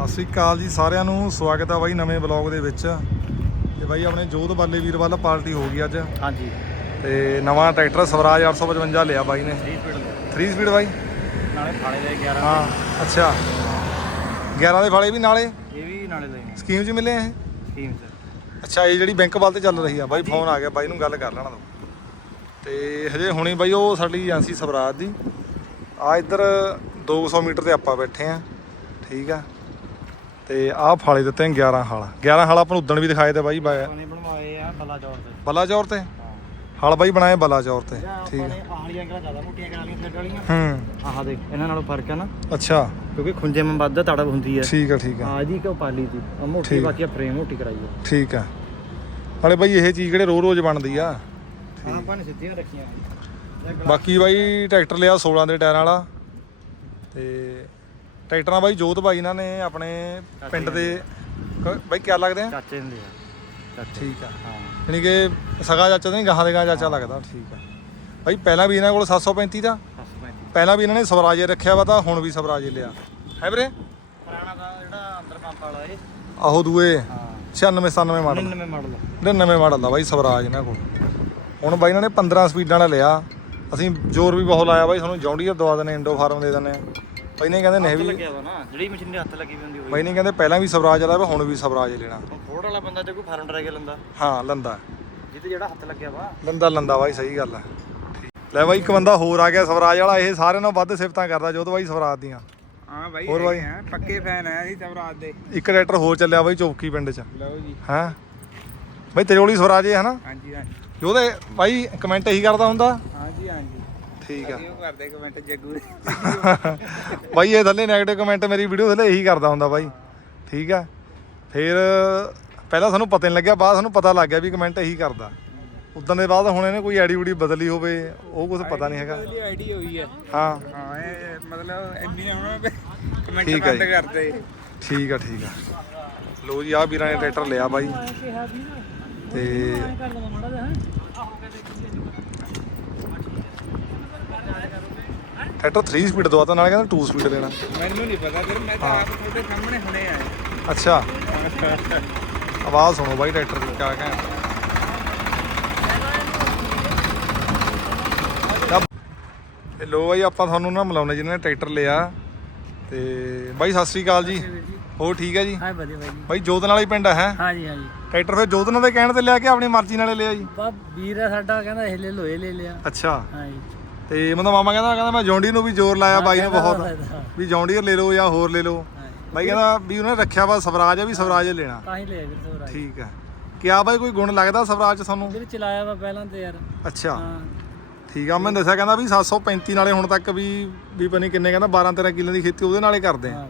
ਸਤਿ ਸ੍ਰੀ ਅਕਾਲ ਜੀ ਸਾਰਿਆਂ ਨੂੰ ਸਵਾਗਤ ਹੈ ਬਾਈ ਨਵੇਂ ਬਲੌਗ ਦੇ ਵਿੱਚ। ਤੇ ਬਾਈ ਆਪਣੇ ਜੋਧ ਬਾਲੇ ਵੀਰ ਵੱਲ ਪਾਰਟੀ ਹੋ ਗਈ ਅੱਜ। ਹਾਂਜੀ। ਤੇ ਨਵਾਂ ਟਰੈਕਟਰ ਸਵਰਾਜ 855 ਲਿਆ ਬਾਈ ਨੇ। 30 ਸਪੀਡ 3 ਸਪੀਡ ਬਾਈ? ਨਾਲੇ ਫਾਲੇ ਦੇ 11 ਹਾਂ ਅੱਛਾ। 11 ਦੇ ਫਾਲੇ ਵੀ ਨਾਲੇ? ਇਹ ਵੀ ਨਾਲੇ ਲਏ ਸਕੀਮ 'ਚ ਮਿਲੇ ਆ ਇਹ? ਸਕੀਮ ਚ। ਅੱਛਾ ਇਹ ਜਿਹੜੀ ਬੈਂਕ ਵੱਲ ਤੇ ਚੱਲ ਰਹੀ ਆ। ਬਾਈ ਫੋਨ ਆ ਗਿਆ ਬਾਈ ਨੂੰ ਗੱਲ ਕਰ ਲੈਣਾ ਦੋ ਤੇ ਹਜੇ ਹੁਣੇ ਬਾਈ ਉਹ ਸਾਡੀ ਏਜੰਸੀ ਸਵਰਾਜ ਦੀ। ਆ ਇੱਧਰ 200 ਮੀਟਰ ਤੇ ਆਪਾਂ ਬੈਠੇ ਆ। ਠੀਕ ਆ। ਤੇ ਆਹ ਫਾਲੇ ਦਿੱਤੇ ਨੇ 11 ਹਾਲ। 11 ਹਾਲ ਆਪਾਂ ਨੂੰ ਉਦਣ ਵੀ ਦਿਖਾਏ ਤੇ ਬਾਈ ਬਾ- ਪਾਣੀ ਬਣਵਾਏ ਆ ਬੱਲਾ ਚੌਰ ਤੇ ਬਲਾਚੌਰ ਤੇ? ਹਾਂ। ਹਲ ਬਾਈ ਬਣਾਏ ਬਲਾਚੌਰ ਤੇ ਠੀਕ ਆਪਾਂ ਆ। ਨੇ ਆਹਲੀਆਂ ਕਿਹੜਾ ਜ਼ਿਆਦਾ ਮੋਟੀਆਂ ਕਰਾ ਲੀਆਂ ਥੱਡ ਵਾਲੀਆਂ? ਹੂੰ। ਆਹ ਦੇਖ ਇਹਨਾਂ ਨਾਲੋਂ ਫ਼ਰਕ ਹੈ ਨਾ। ਅੱਛਾ। ਕਿਉਂਕਿ ਖੁੰਝੇ ਮੈਂ ਵੱਧ ਤੜਬ ਹੁੰਦੀ ਹੈ ਠੀਕ ਆ ਠੀਕ ਆ। ਹਾਂ ਇਹਦੀ ਕਿਉਂ ਪਾਲੀ ਦੀ। ਆਹ ਮੋਟੀ ਠੀਕ। ਬਾਕੀ ਫਰੇਮ ਮੋਟੀ ਕਰਾਈ ਹੈ ਠੀਕ ਆ। ਨਾਲੇ ਬਾਈ ਇਹ ਚੀਜ਼ ਕਿਹੜੇ ਰੋ ਰੋਜ਼ ਬਣਦੀ ਆ। ਹਾਂ ਆਪਾਂ ਨੇ ਸਿੱਧੀਆਂ ਰੱਖੀਆਂ। ਬਾਕੀ ਬਾਈ ਟਰੈਕਟਰ ਲਿਆ 16 ਦੇ ਟਾਇਰਾਂ ਵਾਲਾ। ਤੇ ਟਰੈਕਟਰਾਂ ਬਾਈ ਜੋਤ ਬਾਈ ਇਹਨਾਂ ਨੇ ਆਪਣੇ ਪਿੰਡ ਦੇ ਕ- ਬਾਈ ਕਿਆ ਲੱਗਦੇ ਆ? ਚਾਚੇ ਹੁੰਦੇ ਆ। ਚਾਚੇ। ਠੀਕ ਆ। ਹਾਂ। ਯਾਨੀ ਕਿ ਸਗਾ ਚਾਚਾ ਤਾਂ ਨਹੀਂ ਗਾਹਾਂ ਦੇ ਗਾਹਾਂ ਚਾਚਾ ਲੱਗਦਾ ਠੀਕ ਆ। ਬਾਈ ਪਹਿਲਾਂ ਵੀ ਇਹਨਾਂ ਕੋਲ 735 ਦਾ? 735 ਪਹਿਲਾਂ ਵੀ ਇਹਨਾਂ ਨੇ ਸਵਰਾਜ ਰੱਖਿਆ ਵਾ ਤਾਂ ਹੁਣ ਵੀ ਸਵਰਾਜ ਰੱਖਿਆ ਹੈ ਵੀਰੇ? ਪੁਰਾਣਾ ਦਾ ਜਿਹੜਾ ਅੰਦਰ ਪੰਪ ਵਾਲਾ ਏ ਆਹੋ ਦੂਏ। ਹਾਂ। 96 97 ਮਾਡਲ 99 ਮਾਡਲ ਜਿਹੜੇ ਨਵੇਂ ਮਾਡਲ ਦਾ ਬਾਈ ਸਵਰਾਜ ਇਹਨਾਂ ਕੋਲ। ਹੁਣ ਬਾਈ ਇਹਨਾਂ ਨੇ 15 ਸਪੀਡਾਂ ਵਾਲਾ ਲਿਆ। ਅਸੀਂ ਜ਼ੋਰ ਵੀ ਬਹੁਤ ਲਾਇਆ ਬਾਈ ਸਾਨੂੰ ਜੌਂਡੀਅਰ ਦਵਾ ਦਿੰਦੇ ਇੰਡੋ ਫਾਰਮ ਦੇ ਆ ਬਾਈ ਨੇ ਕਹਿੰਦੇ ਨਹੀਂ ਹੱਥ ਵੀ ਲੱਗਿਆ ਵਾ ਨਾ ਜਿਹੜੀ ਮਸ਼ੀਨ ਦੇ ਹੱਥ ਲੱਗੀ ਵੀ ਹੁੰਦੀ ਹੋਈ। ਬਾਈ ਨੇ ਕਹਿੰਦੇ ਪਹਿਲਾਂ ਵੀ ਸਵਰਾਜ ਵਾਲਾ ਵਾ ਹੁਣ ਵੀ ਸਵਰਾਜ ਲੈਣਾ। ਹੁਣ ਫੋੜ ਵਾਲਾ ਬੰਦਾ ਜੇ ਕੋਈ ਫਾਰਮ ਡਰਾ ਕੇ ਲੰਦਾ? ਹਾਂ ਲੰਦਾ। ਜਿੱਤੇ ਜਿਹੜਾ ਹੱਥ ਲੱਗਿਆ ਵਾ। ਲੰਦਾ ਲੰਦਾ ਬਾਈ ਸਹੀ ਗੱਲ ਹੈ ਲੈ ਬਾਈ ਇੱਕ ਬੰਦਾ ਹੋਰ ਆ ਗਿਆ ਸਵਰਾਜ ਵਾਲਾ ਇਹ ਸਾਰਿਆਂ ਨਾਲੋਂ ਵੱਧ ਸਿਫਤਾਂ ਕਰਦਾ ਜੋਤ ਬਾਈ ਸਵਰਾਜ ਦੀਆਂ। ਹਾਂ ਬਾਈ ਹੋਰ ਬਾਈ? ਆ, ਪੱਕੇ ਫੈਨ ਆ ਅਸੀਂ ਸਵਰਾਜ ਦੇ। ਇੱਕ ਟਰੈਕਟਰ ਹੋਰ ਚੱਲਿਆ ਬਾਈ ਚੌਕੀ ਪਿੰਡ 'ਚ। ਲਓ ਜੀ। ਹਾਂ? ਬਾਈ ਤੇਰੇ ਕੋਲ ਹੀ ਸਵਰਾਜ ਹੈ ਹਨਾ ਹਾਂਜੀ ਹਾਂਜੀ। ਉਹਦੇ ਬਾਈ ਕਮੈਂਟ ਇਹੀ ਕਰਦਾ ਹੁੰਦਾ? ਹਾਂਜੀ ਹਾਂਜੀ। ਠੀਕ ਆ। ਅਸੀਂ ਉਹ ਕਰਦੇ ਕਮੈਂਟ ਜੱਗੂ। ਦੇ। ਬਾਈ ਇਹ ਥੱਲੇ 네ਗੇਟਿਵ ਕਮੈਂਟ ਮੇਰੀ ਵੀਡੀਓ ਥੱਲੇ ਇਹੀ ਕਰਦਾ ਹੁੰਦਾ ਬਾਈ। ਠੀਕ ਆ। ਫਿਰ ਪਹਿਲਾਂ ਸਾਨੂੰ ਪਤਾ ਨਹੀਂ ਲੱਗਿਆ ਬਾਅਦ ਸਾਨੂੰ ਪਤਾ ਲੱਗ ਗਿਆ ਵੀ ਕਮੈਂਟ ਇਹੀ ਕਰਦਾ। ਉਦੋਂ ਦੇ ਬਾਅਦ ਹੁਣ ਇਹਨੇ ਕੋਈ ਆਈਡੀ ਉਡੀ ਬਦਲੀ ਹੋਵੇ ਉਹ ਕੁਝ ਪਤਾ ਨਹੀਂ ਹੈਗਾ। ਉਹਦੀ ਆਈਡੀ ਹੋਈ ਹੈ। ਹਾਂ। ਹਾਂ ਇਹ ਮਤਲਬ ਇੰਨੀ ਹੁਣ ਕਮੈਂਟ ਠੀਕ ਆ ਬੰਦ ਜੀ। ਕਰਦੇ। ਠੀਕ ਆ ਠੀਕ ਆ। ਲੋ ਜੀ ਆ ਵੀਰਾਂ ਨੇ ਟਰੈਕਟਰ ਲਿਆ ਬਾਈ। ਤੇ ਟਰੈਕਟਰ 3 ਸਪੀਡ ਦਵਾਤਾ ਨਾਲ ਕਹਿੰਦਾ 2 ਸਪੀਡ ਲੈਣਾ ਮੈਨੂੰ ਨਹੀਂ ਪਤਾ ਫਿਰ ਮੈਂ ਤਾਂ ਆਪ ਤੁਹਾਡੇ ਸਾਹਮਣੇ ਹੁਣੇ ਆਇਆ। ਅੱਛਾ। ਆਵਾਜ਼ ਸੁਣੋ ਬਾਈ ਟਰੈਕਟਰ ਦੀ ਕਿਆ ਕਹਿੰਦਾ ਲੋ ਬਾਈ ਆਪਾਂ ਤੁਹਾਨੂੰ ਨਾ ਮਿਲਾਉਣੇ ਜਿਹਨਾਂ ਨੇ ਟਰੈਕਟਰ ਲਿਆ। ਤੇ ਬਾਈ ਸਤਿ ਸ੍ਰੀ ਅਕਾਲ ਜੀ। ਹੋਰ ਠੀਕ ਹੈ ਜੀ? ਹਾਂ ਵਧੀਆ ਬਾਈ ਜੀ। ਬਾਈ ਜੋਤ ਨਾਲ ਹੀ ਪਿੰਡ ਹੈ ਹਾਂ? ਜੀ ਹਾਂ ਜੀ ਟਰੈਕਟਰ ਫਿਰ ਜੋਤ ਨਾਲ ਦੇ ਕਹਿਣ ਤੇ ਲਿਆ ਕੇ ਆਪਣੀ ਮਰਜ਼ੀ ਨਾਲੇ ਲਿਆ ਜੀ? ਬਾ ਵੀਰ ਆ ਸਾਡਾ ਕਹਿੰਦਾ ਇਹ ਲੈ ਲੋ ਇਹ ਲੈ ਲਿਆ। ਅੱਛਾ। ਹਾਂ ਜੀ ਤੇ ਮਤਲਬ ਮਾਮਾ ਕਹਿੰਦਾ ਕਹਿੰਦਾ ਮੈਂ ਜੌਂਡੀ ਨੂੰ ਵੀ ਜ਼ੋਰ ਲਾਇਆ ਬਾਈ ਨੇ ਬਹੁਤ। ਵੀ ਜੌਂਡੀਅਰ ਲੈ ਲਓ ਜਾਂ ਹੋਰ ਲੈ ਲਓ। ਬਾਈ ਕਹਿੰਦਾ ਵੀ ਉਹਨੇ ਰੱਖਿਆ ਵਾ ਸਵਰਾਜ ਆ ਵੀ ਸਵਰਾਜ ਹੀ ਲੈਣਾ। ਤਾਂ ਹੀ ਲਿਆ ਵੀਰ ਸੋਰਾ ਠੀਕ ਹੈ। ਕਿਆ ਬਾਈ ਕੋਈ ਗੁਣ ਲੱਗਦਾ ਸਵਰਾਜ ਚ ਤੁਹਾਨੂੰ? ਵੀਰ ਚਲਾਇਆ ਵਾ ਪਹਿਲਾਂ ਤੇ ਯਾਰ। ਅੱਛਾ। ਠੀਕ ਆ ਮੈਂ ਦੱਸਿਆ ਕਹਿੰਦਾ ਵੀ 735 ਨਾਲੇ ਹੁਣ ਤੱਕ ਵੀ ਵੀ ਪਤਾ ਨਹੀਂ ਕਿੰਨੇ ਕਹਿੰਦਾ 12 13 ਕਿੱਲੇ ਦੀ ਖੇਤੀ ਉਹਦੇ ਨਾਲੇ ਕਰਦੇ ਆ।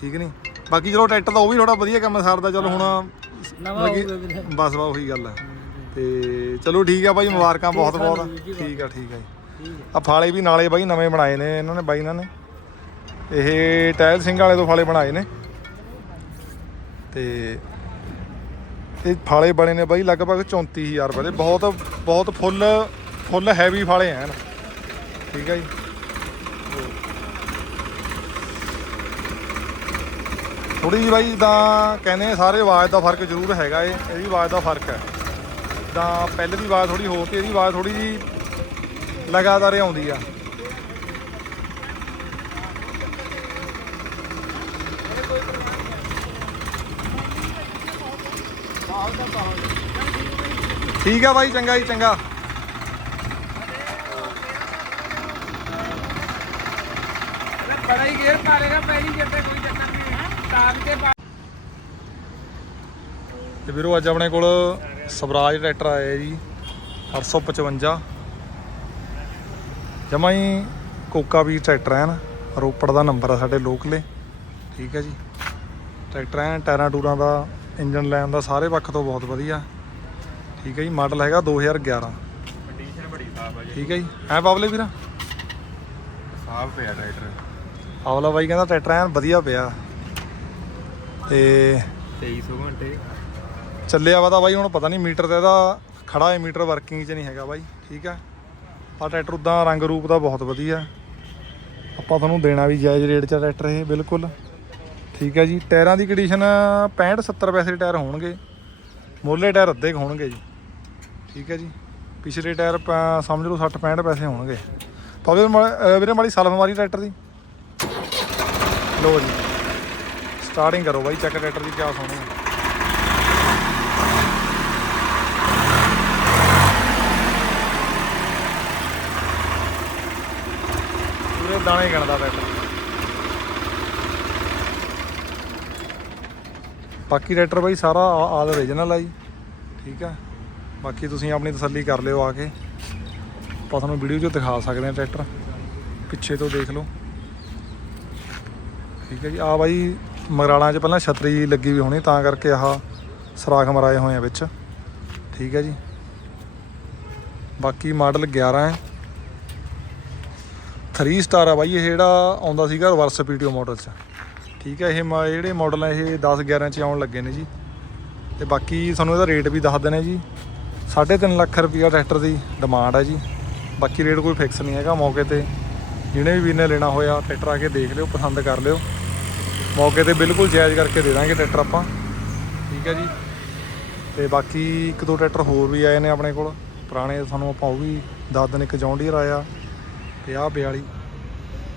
ਠੀਕ ਨਹੀਂ? ਬਾਕੀ ਚਲੋ ਟਰੈਕਟਰ ਤਾਂ ਉਹ ਵੀ ਥੋੜਾ ਵਧੀਆ ਕੰਮ ਸਰਦਾ ਚਲੋ ਹੁਣ ਬਸ ਬਸ ਉਹੀ ਗੱਲ ਹੈ। ਤੇ ਚਲੋ ਠੀਕ ਆ ਬਾਈ ਮੁਬਾਰਕਾਂ ਬਹੁਤ ਬਹੁਤ ਸਾਨੂੰ ਠੀਕ ਆ ਠੀਕ ਆ ਜੀ। ਆ ਫਾਲੇ ਵੀ ਨਾਲੇ ਬਾਈ ਨਵੇਂ ਬਣਾਏ ਨੇ ਇਹਨਾਂ ਨੇ ਬਾਈ ਇਹਨਾਂ ਨੇ। ਇਹ ਟਾਇਲ ਸਿੰਘ ਵਾਲੇ ਤੋਂ ਫਾਲੇ ਬਣਾਏ ਨੇ। ਤੇ ਇਹ ਫਾਲੇ ਬਣੇ ਨੇ ਬਾਈ ਲਗਭਗ 34000 ਰੁਪਏ ਦੇ। ਬਹੁਤ ਬਹੁਤ ਫੁੱਲ ਫੁੱਲ ਹੈਵੀ ਫਾਲੇ ਐਨ ਠੀਕ ਹੈ ਜੀ। ਥੋੜੀ ਜਿਹੀ ਬਾਈ ਤਾਂ ਕਹਿੰਦੇ ਸਾਰੇ ਆਵਾਜ਼ ਦਾ ਫ਼ਰਕ ਜ਼ਰੂਰ ਹੈਗਾ ਏ ਇਹਦੀ ਆਵਾਜ਼ ਦਾ ਫ਼ਰਕ ਹੈ। ਤਾਂ ਪਹਿਲੇ ਦੀ ਆਵਾਜ਼ ਥੋੜੀ ਹੋਰ ਤੇ ਇਹਦੀ ਆਵਾਜ਼ ਥੋੜੀ ਜੀ ਲਗਾਤਾਰ ਹੀ ਆਉਂਦੀ ਆ। ਠੀਕ ਆ ਬਾਈ, ਚੰਗਾ ਜੀ, ਚੰਗਾ। ਬੜਾ ਹੀ ਗੇਅਰ ਪਾਰੇਗਾ ਪਹਿਲੀ ਜੱਟੇ ਕੋਈ ਚੱਕਰ ਨਹੀਂ ਤਾਕ ਤੇ ਤੇ ਵੀਰੋ, ਅੱਜ ਆਪਣੇ ਕੋਲ ਸਵਰਾਜ ਟਰੈਕਟਰ ਆਇਆ ਜੀ 855 ਜਮਾਂ ਹੀ ਕੋਕਾ ਵੀ ਟਰੈਕਟਰ ਹੈ ਨਾ ਰੋਪੜ ਦਾ ਨੰਬਰ ਆ ਸਾਡੇ ਲੋਕਲੇ। ਠੀਕ ਹੈ ਜੀ। ਟਰੈਕਟਰ ਹੈ ਟਾਇਰਾਂ ਟੂਰਾਂ ਦਾ ਇੰਜਨ ਲੈਣ ਦਾ ਸਾਰੇ ਪੱਖ ਤੋਂ ਬਹੁਤ ਵਧੀਆ। ਠੀਕ ਹੈ ਜੀ ਮਾਡਲ ਹੈਗਾ 2011 ਕੰਡੀਸ਼ਨ ਬੜੀ ਸਾਫ਼ ਆ ਜੀ। ਠੀਕ ਹੈ ਜੀ। ਐ ਬਾਬਲੇ ਵੀਰਾ? ਸਾਫ਼ ਪਿਆ ਟਰੈਕਟਰ। ਆਵਲਾ ਬਾਈ ਕਹਿੰਦਾ ਟਰੈਕਟਰ ਐਨ ਵਧੀਆ ਪਿਆ। ਤੇ 2300 ਘੰਟੇ। ਚੱਲਿਆ ਵਾ ਤਾਂ ਬਾਈ ਹੁਣ ਪਤਾ ਨਹੀਂ ਮੀਟਰ ਤੇ ਇਹਦਾ ਖੜਾ ਹੈ ਮੀਟਰ ਵਰਕਿੰਗ 'ਚ ਨਹੀਂ ਹੈਗਾ ਬਾਈ। ਠੀਕ ਆ। ਆ ਟਰੈਕਟਰ ਉਦਾਂ ਰੰਗ ਰੂਪ ਦਾ ਬਹੁਤ ਵਧੀਆ। ਆਪਾਂ ਤੁਹਾਨੂੰ ਦੇਣਾ ਵੀ ਜਾਇਜ਼ ਰੇਟ 'ਚ ਟਰੈਕਟਰ ਇਹ, ਬਿਲਕੁਲ। ਠੀਕ ਹੈ ਜੀ, ਟਾਇਰਾਂ ਦੀ ਕੰਡੀਸ਼ਨ 65 70 ਪੈਸੇ ਦੇ ਟਾਇਰ ਹੋਣਗੇ। ਮੋਲੇ ਟਾਇਰ ਅੱਧੇ ਕੁ ਹੋਣਗੇ ਜੀ। ਠੀਕ ਹੈ ਜੀ, ਪਿਛਲੇ ਟਾਇਰ ਸਮਝ ਲਓ 60 65 ਪੈਸੇ ਹੋਣਗੇ। ਪਾਵੇ ਵੀਰੇ ਮਾੜੀ ਸਲਫ ਮਾਰੀ ਟਰੈਕਟਰ ਦੀ। ਲੋ ਜੀ ਸਟਾਰਟਿੰਗ ਕਰੋ ਬਾਈ, ਚੱਕ ਟਰੈਕਟਰ ਦੀ, ਕਿਆ ਸੋਹਣੀ ਹੈ ਪੂਰੇ ਦਾਣੇ ਗਿਣਦਾ ਟਰੈਕਟਰ ਬਾਕੀ ਟਰੈਕਟਰ ਬਾਈ ਸਾਰਾ ਆ- ਆਲ ਓਰੀਜਨਲ ਆ ਜੀ। ਠੀਕ ਆ। ਬਾਕੀ ਤੁਸੀਂ ਆਪਣੀ ਤਸੱਲੀ ਕਰ ਲਿਓ ਆ ਕੇ। ਆਪਾਂ ਤੁਹਾਨੂੰ ਵੀਡੀਓ 'ਚ ਦਿਖਾ ਸਕਦੇ ਆ ਟਰੈਕਟਰ ਪਿੱਛੇ ਤੋਂ ਦੇਖ ਲਓ। ਠੀਕ ਹੈ ਜੀ। ਆ ਬਾਈ ਮਗਰਾਲਾਂ 'ਚ ਪਹਿਲਾਂ ਛਤਰੀ ਲੱਗੀ ਵੀ ਹੋਣੀ, ਤਾਂ ਕਰਕੇ ਆਹ ਸਰਾਖ ਮਰਾਏ ਹੋਏ ਆ ਵਿੱਚ। ਠੀਕ ਹੈ ਜੀ। ਬਾਕੀ ਮਾਡਲ 11 ਹੈ। 3 ਸਟਾਰ ਆ ਬਾਈ, ਇਹ ਜਿਹੜਾ ਆਉਂਦਾ ਸੀਗਾ ਰਿਵਰਸ ਪੀਟੀਓ ਮਾਡਲ 'ਚ। ਠੀਕ ਹੈ, ਇਹ ਮ- ਜਿਹੜੇ ਮਾਡਲ ਆ, ਇਹ 10 11 ਚ ਆਉਣ ਲੱਗੇ ਨੇ ਜੀ। ਤੇ ਬਾਕੀ ਤੁਹਾਨੂੰ ਇਹਦਾ ਰੇਟ ਵੀ ਦੱਸ ਦਿੰਦੇ ਜੀ। 3.5 ਲੱਖ ਰੁਪਈਆ ਟਰੈਕਟਰ ਦੀ ਡਿਮਾਂਡ ਹੈ ਜੀ। ਬਾਕੀ ਰੇਟ ਕੋਈ ਫਿਕਸ ਨਹੀਂ ਹੈਗਾ ਮੌਕੇ ਤੇ। ਜਿਹਨੇ ਵੀ ਵੀਰ ਨੇ ਲੈਣਾ ਹੋਇਆ ਟਰੈਕਟਰ ਆ ਕੇ ਦੇਖ ਲਿਓ, ਪਸੰਦ ਕਰ ਲਿਓ। ਮੌਕੇ ਤੇ ਬਿਲਕੁਲ ਜਾਇਜ਼ ਕਰਕੇ ਦੇ ਦਾਂਗੇ ਟਰੈਕਟਰ ਆਪਾਂ। ਠੀਕ ਹੈ ਜੀ। ਤੇ ਬਾਕੀ ਇੱਕ ਦੋ ਟਰੈਕਟਰ ਹੋਰ ਵੀ ਆਏ ਨੇ ਆਪਣੇ ਕੋਲ। ਪੁਰਾਣੇ ਤੁਹਾਨੂੰ ਆਪਾਂ ਉਹ ਵੀ ਦੱਸ ਦਿੰਦੇ, ਇੱਕ ਜੌਂਡੀਅਰ ਆਇਆ। 50 42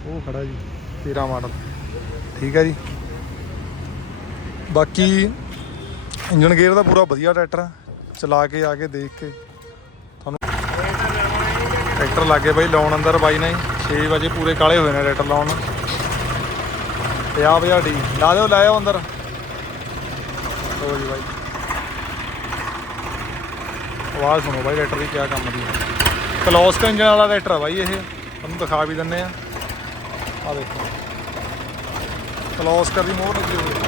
ਉਹ ਖੜਾ ਜੀ 13 ਮਾਡਲ ਠੀਕ ਹੈ ਜੀ। ਬਾਕੀ ਇੰਜਨ ਗੇਅਰ ਦਾ ਪੂਰਾ ਵਧੀਆ ਟਰੈਕਟਰ ਚਲਾ ਕੇ, ਆ ਕੇ ਦੇਖ ਕੇ। ਤੁਹਾਨੂੰ ਟਰੈਕਟਰ ਲੱਗੇ ਬਾਈ, ਲਾਉਣ ਅੰਦਰ ਬਾਈ ਨੇ। 6 ਵਜੇ ਪੂਰੇ ਕਾਲੇ ਹੋਏ ਨੇ ਟਰੈਕਟਰ ਲਾਉਣ। 50 50 ਡੀ ਲਾ ਦਿਓ, ਲੈ ਅੰਦਰ। ਹੋ ਜੀ ਬਾਈ। ਆਵਾਜ਼ ਸੁਣੋ ਬਾਈ, ਟਰੈਕਟਰ ਦੀ ਕਿਆ ਕੰਮ ਦੀ। ਕਲੋਸ ਇੰਜਨ ਵਾਲਾ ਟਰੈਕਟਰ ਆ ਬਾਈ ਇਹ। ਤੁਹਾਨੂੰ ਦਿਖਾ ਵੀ ਦਿੰਨੇ ਆ। ਆ ਦੇਖੋ। ਕਲੋਸਕਰ ਦੀ ਮੋਹਰ ਲੱਗੀ ਹੋਈ ਹੈ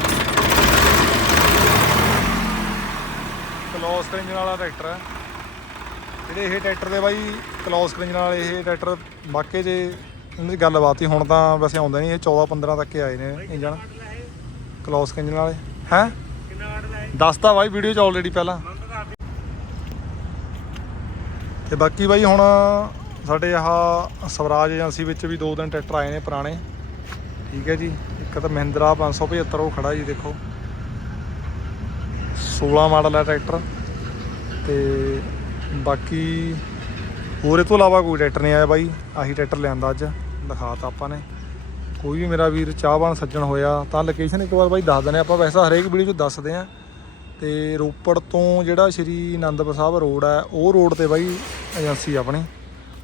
ਕਲੋਸਕਰ ਇੰਜਨ ਵਾਲਾ ਟਰੈਕਟਰ ਹੈ ਜਿਹੜੇ ਇਹ ਟਰੈਕਟਰ ਦੇ ਬਾਈ ਕਲੋਸਕਰ ਇੰਜਨ ਵਾਲੇ ਇਹ ਟਰੈਕਟਰ ਵਾਕੇ ਜੇ ਇਹਨਾਂ ਦੀ ਗੱਲਬਾਤ ਹੀ ਹੁਣ ਤਾਂ ਵੈਸੇ ਆਉਂਦੇ ਨਹੀਂ, ਇਹ 14 15 ਤੱਕ ਆਏ ਨੇ ਇੰਜਨ ਕਲੋਸਕਰ ਇੰਜਨ ਵਾਲੇ ਹੈ? ਦੱਸਤਾ ਬਾਈ ਵੀਡੀਓ 'ਚ ਆਲਰੇਡੀ ਪਹਿਲਾਂ। ਤੇ ਬਾਕੀ ਬਾਈ ਹੁਣ ਸਾਡੇ ਆਹ ਸਵਰਾਜ ਏਜੰਸੀ ਵਿੱਚ ਵੀ ਦੋ ਦਿਨ ਟਰੈਕਟਰ ਆਏ ਨੇ ਪੁਰਾਣੇ। ਠੀਕ ਹੈ ਜੀ, ਇੱਕ ਤਾਂ ਮਹਿੰਦਰਾ 575 ਉਹ ਖੜਾ ਜੀ ਦੇਖੋ। 16 ਮਾਡਲ ਹੈ ਟਰੈਕਟਰ ਤੇ ਬਾਕੀ ਹੋਰ ਇਹ ਤੋਂ ਇਲਾਵਾ ਕੋਈ ਟਰੈਕਟਰ ਨਹੀਂ ਆਇਆ ਬਾਈ, ਆਹੀ ਟਰੈਕਟਰ ਲਿਆਂਦਾ ਅੱਜ ਦਿਖਾਤਾ ਆਪਾਂ ਨੇ। ਕੋਈ ਵੀ ਮੇਰਾ ਵੀਰ ਚਾਹਵਾਨ ਸੱਜਣ ਹੋਇਆ, ਤਾਂ ਲੋਕੇਸ਼ਨ ਇੱਕ ਵਾਰ ਬਾਈ ਦੱਸ ਦਿੰਦੇ ਆਪਾਂ, ਵੈਸੇ ਹਰੇਕ ਵੀਡੀਓ 'ਚ ਦੱਸਦੇ ਆ ਤੇ ਰੋਪੜ ਤੋਂ ਜਿਹੜਾ ਸ਼੍ਰੀ ਆਨੰਦਪੁਰ ਸਾਹਿਬ ਰੋਡ ਹੈ, ਉਹ ਰੋਡ ਤੇ ਬਾਈ ਏਜੰਸੀ ਆਪਣੀ।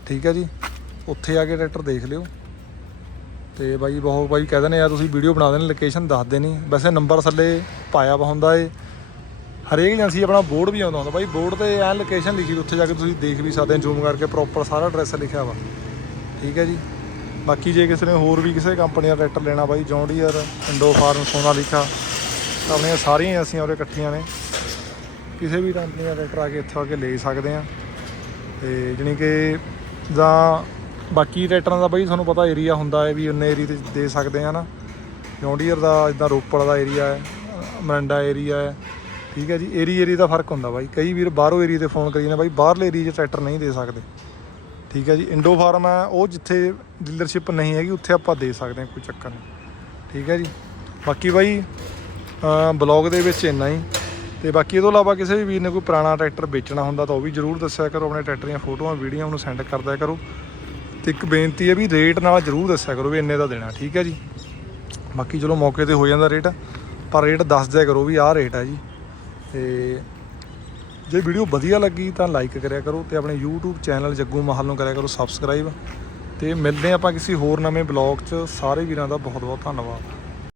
ਠੀਕ ਹੈ ਜੀ। ਉੱਥੇ ਆ ਕੇ ਟਰੈਕਟਰ ਦੇਖ ਲਿਓ। ਤੇ ਬਾਈ ਬਹੁਤ ਬਾਈ ਕਹਿ ਦਿੰਦੇ ਆ, ਤੁਸੀਂ ਵੀਡੀਓ ਬਣਾ ਦੇਣੀ ਲੋਕੇਸ਼ਨ ਦੱਸਦੇ ਨਹੀਂ ਵੈਸੇ ਨੰਬਰ ਥੱਲੇ ਪਾਇਆ ਵਾ ਹੁੰਦਾ ਏ। ਹਰੇਕ ਏਜੰਸੀ ਆਪਣਾ ਬੋਰਡ ਵੀ ਆਉਂਦਾ ਹੁੰਦਾ। ਬਾਈ ਬੋਰਡ ਤੇ ਐ ਲੋਕੇਸ਼ਨ ਲਿਖੀ ਉੱਥੇ ਜਾ ਕੇ ਤੁਸੀਂ ਦੇਖ ਵੀ ਸਕਦੇ ਹੋ ਜ਼ੂਮ ਕਰਕੇ ਪ੍ਰੋਪਰ ਸਾਰਾ ਐਡਰੈਸ ਲਿਖਿਆ ਵਾ। ਠੀਕ ਹੈ ਜੀ। ਬਾਕੀ ਜੇ ਕਿਸੇ ਨੇ ਹੋਰ ਵੀ ਕਿਸੇ ਕੰਪਨੀ ਦਾ ਟਰੈਕਟਰ ਲੈਣਾ ਬਾਈ John Deere Indo Farm Sonalika ਤਾਂ ਆਪਣੀਆਂ ਸਾਰੀਆਂ ਅਸੀਂ ਉਰੇ ਇਕੱਠੀਆਂ ਨੇ। ਕਿਸੇ ਵੀ ਕੰਪਨੀ ਦਾ ਟਰੈਕਟਰ ਆ ਕੇ ਇੱਥੇ ਆ ਕੇ ਲੈ ਸਕਦੇ ਆ। ਤੇ ਜਾਣੀ ਕਿ ਜਾਂ ਬਾਕੀ ਟਰੈਕਟਰਾਂ ਦਾ ਬਾਈ ਤੁਹਾਨੂੰ ਪਤਾ ਏਰੀਆ ਹੁੰਦਾ ਹੈ ਵੀ ਉਨੇ ਏਰੀਆ ਤੇ ਦੇ ਸਕਦੇ ਆ ਨਾ। ਜੌਂਡੀਅਰ ਦਾ ਜਿੱਦਾਂ ਰੋਪੜ ਦਾ ਏਰੀਆ ਹੈ ਮਰੰਡਾ ਏਰੀਆ ਹੈ, ਠੀਕ ਹੈ ਜੀ ਏਰੀ ਏਰੀਆ ਦਾ ਫ਼ਰਕ ਹੁੰਦਾ ਬਾਈ। ਕਈ ਵੀਰ ਬਾਹਰੋਂ ਏਰੀਆ ਤੇ ਫੋਨ ਕਰੀ ਨੇ ਬਾਈ, ਬਾਹਰਲੇ ਏਰੀਆ 'ਚ ਟਰੈਕਟਰ ਨਹੀਂ ਦੇ ਸਕਦੇ। ਠੀਕ ਹੈ ਜੀ ਇੰਡੋ ਫਾਰਮ ਹੈ, ਉਹ ਜਿੱਥੇ ਡੀਲਰਸ਼ਿਪ ਨਹੀਂ ਹੈਗੀ, ਉੱਥੇ ਆਪਾਂ ਦੇ ਸਕਦੇ ਹਾਂ, ਕੋਈ ਚੱਕਰ ਨਹੀਂ। ਠੀਕ ਹੈ ਜੀ, ਬਾਕੀ ਬਾਈ ਬਲੌਗ ਦੇ ਵਿੱਚ ਇੰਨਾ ਹੀ। ਤੇ ਬਾਕੀ ਇਹ ਤੋਂ ਇਲਾਵਾ ਕਿਸੇ ਵੀ ਵੀਰ ਨੇ ਕੋਈ ਪੁਰਾਣਾ ਟਰੈਕਟਰ ਵੇਚਣਾ ਹੁੰਦਾ ਤਾਂ ਉਹ ਵੀ ਜਰੂਰ ਦੱਸਿਆ ਕਰੋ, ਆਪਣੇ ਟਰੈਕਟਰ ਦੀਆਂ ਫੋਟੋਆਂ ਵੀਡੀਓ ਨੂੰ ਸੈਂਡ ਕਰਦਿਆ ਕਰੋ। ਤੇ ਇੱਕ ਬੇਨਤੀ ਹੈ ਵੀ ਰੇਟ ਨਾਲ ਜਰੂਰ ਦੱਸਿਆ ਕਰੋ ਵੀ ਇੰਨੇ ਦਾ ਦੇਣਾ, ਠੀਕ ਹੈ ਜੀ? ਬਾਕੀ ਚਲੋ ਮੌਕੇ ਤੇ ਹੋ ਜਾਂਦਾ ਰੇਟ, ਪਰ ਰੇਟ ਦੱਸ ਦਿਆ ਕਰੋ ਵੀ ਆਹ ਰੇਟ ਹੈ ਜੀ। ਤੇ ਜੇ ਵੀਡੀਓ ਵਧੀਆ ਲੱਗੀ ਤਾਂ ਲਾਈਕ ਕਰਿਆ ਕਰੋ ਤੇ ਆਪਣੇ YouTube ਚੈਨਲ ਜੱਗੂ ਮਹਲ ਨੂੰ ਕਰਿਆ ਕਰੋ ਸਬਸਕ੍ਰਾਈਬ ਤੇ ਮਿਲਦੇ ਹਾਂ ਆਪਾਂ ਕਿਸੇ ਹੋਰ ਨਵੇਂ ਬਲੌਗ 'ਚ। ਸਾਰੇ ਵੀਰਾਂ ਦਾ ਬਹੁਤ ਬਹੁਤ ਧੰਨਵਾਦ।